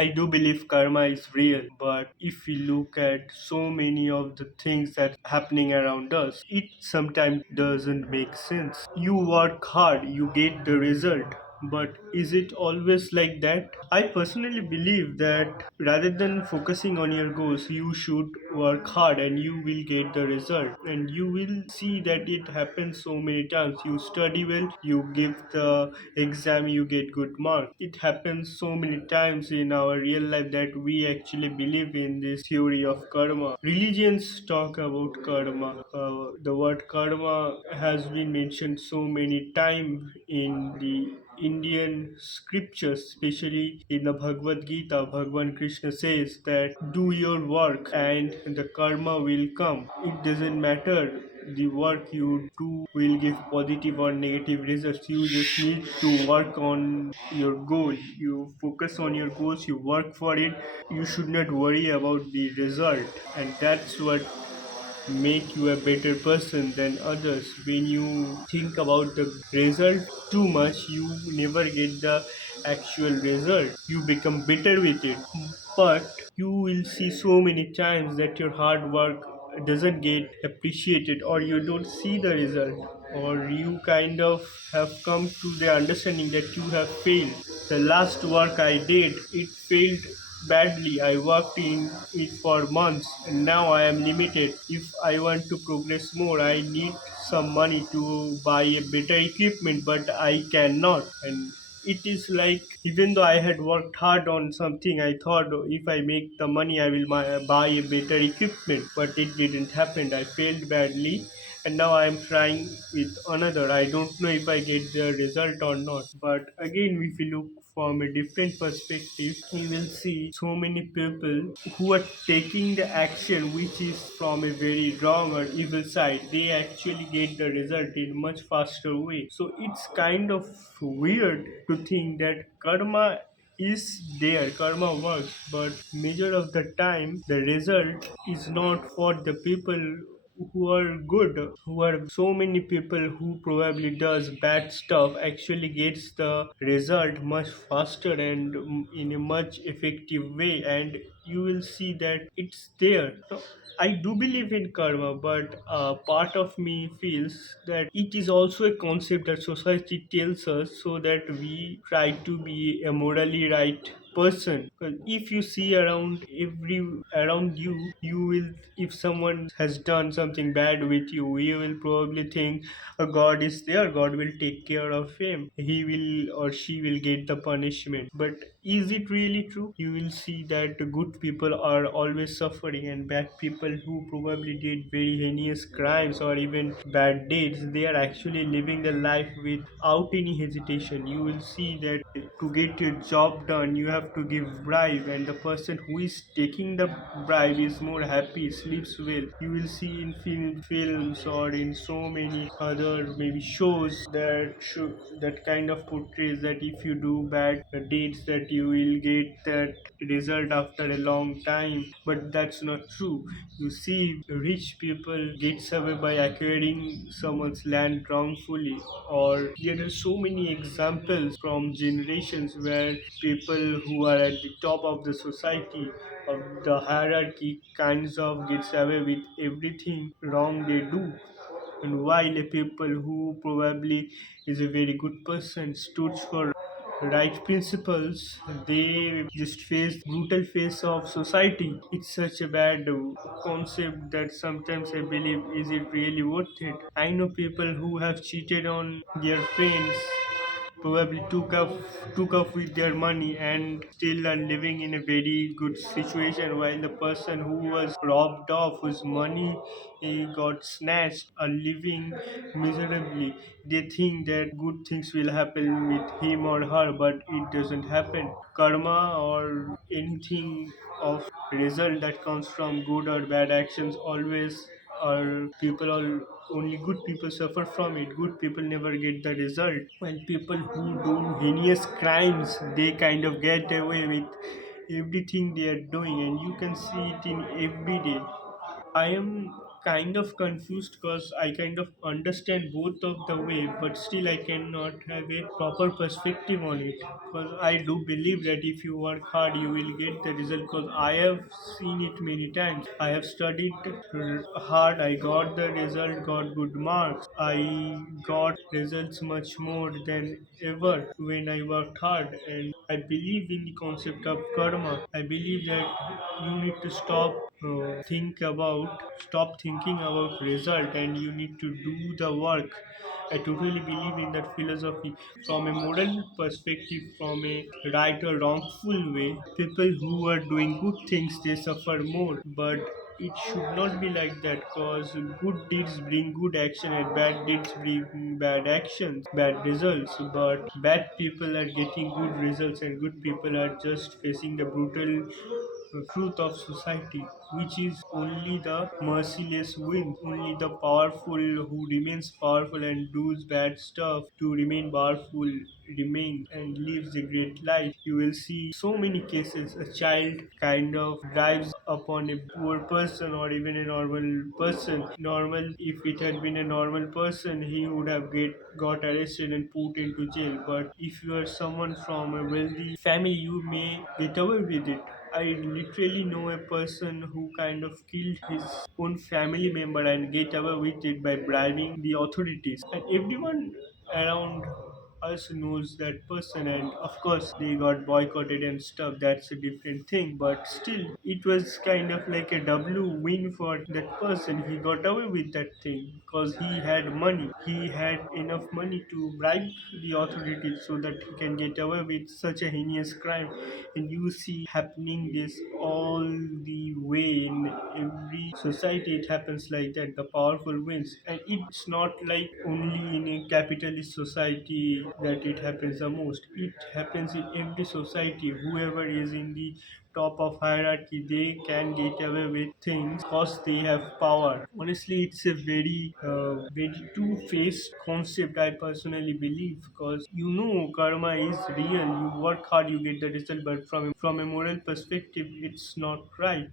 I do believe karma is real, but if we look at so many of the things that happening around us, it sometimes doesn't make sense. You work hard, you get the result, but is it always like that? I personally believe that rather than focusing on your goals, you should work hard and you will get the result. And you will see that it happens so many times. You study well, you give the exam, you get good mark. It happens so many times in our real life that we actually believe in this theory of karma. Religions talk about karma. The word karma has been mentioned so many times in the Indian scriptures, especially in the Bhagavad Gita. Bhagavan Krishna says that do your work and the karma will come. It doesn't matter the work you do will give positive or negative results. You just need to work on your goal. You focus on your goals, you work for it. You should not worry about the result, and that's what make you a better person than others. When you think about the result too much, you never get the actual result. You become bitter with it. But you will see so many times that your hard work doesn't get appreciated, or you don't see the result, or you kind of have come to the understanding that you have failed. The last work I did, it failed badly. I worked in it for months and now I am limited. If I want to progress more, I need some money to buy a better equipment, but I cannot. And it is like, even though I had worked hard on something, I thought, "Oh, if I make the money, I will buy a better equipment," but it didn't happen. I failed badly, and now I am trying with another. I don't know if I get the result or not. But again, if you look from a different perspective, you will see so many people who are taking the action which is from a very wrong or evil side. They actually get the result in much faster way. So it's kind of weird to think that is there, karma works, but major of the time the result is not for the people who are good. Who are so many people who probably does bad stuff actually gets the result much faster and in a much effective way, and you will see that it's there. So I do believe in karma, but part of me feels that it is also a concept that society tells us so that we try to be a morally right person. 'Cause if you see around you, you will, if someone has done something bad with you, you will probably think a god is there, god will take care of him, he will or she will get the punishment. But is it really true? You will see that good people are always suffering, and bad people who probably did very heinous crimes or even bad deeds, they are actually living their life without any hesitation. You will see that to get your job done, you have to give bribe, and the person who is taking the bribe is more happy, sleeps well. You will see in films or in so many other maybe shows that kind of portrays that if you do bad deeds, that you will get that result after a long time. But that's not true. You see rich people gets away by acquiring someone's land wrongfully, or there are so many examples from generations where people who are at the top of the society of the hierarchy kinds of gets away with everything wrong they do, and while a people who probably is a very good person stood for right principles, they just face brutal face of society. It's such a bad concept that sometimes I believe, is it really worth it? I know people who have cheated on their friends, probably took up with their money and still are living in a very good situation, while the person who was robbed of whose money got snatched are living miserably. They think that good things will happen with him or her, but it doesn't happen. Karma or anything of result that comes from good or bad actions always are people all only good people suffer from it. Good people never get the result, while people who do heinous crimes, they kind of get away with everything they are doing, and you can see it in every day. I am kind of confused because I kind of understand both of the way, but still I cannot have a proper perspective on it. Because I do believe that if you work hard, you will get the result. Because I have seen it many times. I have studied hard. I got the result. Got good marks. I got results much more than ever when I worked hard, and I believe in the concept of karma. I believe that you need to stop thinking about result, and you need to do the work. I totally believe in that philosophy. From a moral perspective, from a right or wrongful way, people who are doing good things, they suffer more, but it should not be like that, because good deeds bring good action and bad deeds bring bad actions, bad results. But bad people are getting good results, and good people are just facing the brutal truth of society, which is only the merciless win, only the powerful who remains powerful and does bad stuff to remain powerful remain and lives a great life. You will see so many cases. A child kind of drives upon a poor person or even a normal person. Normal, if it had been a normal person, he would have got arrested and put into jail. But if you are someone from a wealthy family, you may get away with it. I literally know a person who kind of killed his own family member and get away with it by bribing the authorities. And everyone around us knows that person, and of course they got boycotted and stuff. That's a different thing, but still it was kind of like a W win for that person. He got away with that thing because he had money. He had enough money to bribe the authorities so that he can get away with such a heinous crime. And you see happening this all the way in every society. It happens like that. The powerful wins, and it's not like only in a capitalist society that it happens the most. It happens in every society. Whoever is in the top of hierarchy, they can get away with things because they have power. Honestly, it's a very two-faced concept, I personally believe, because karma is real. You work hard, you get the result, but from a moral perspective, it's not right.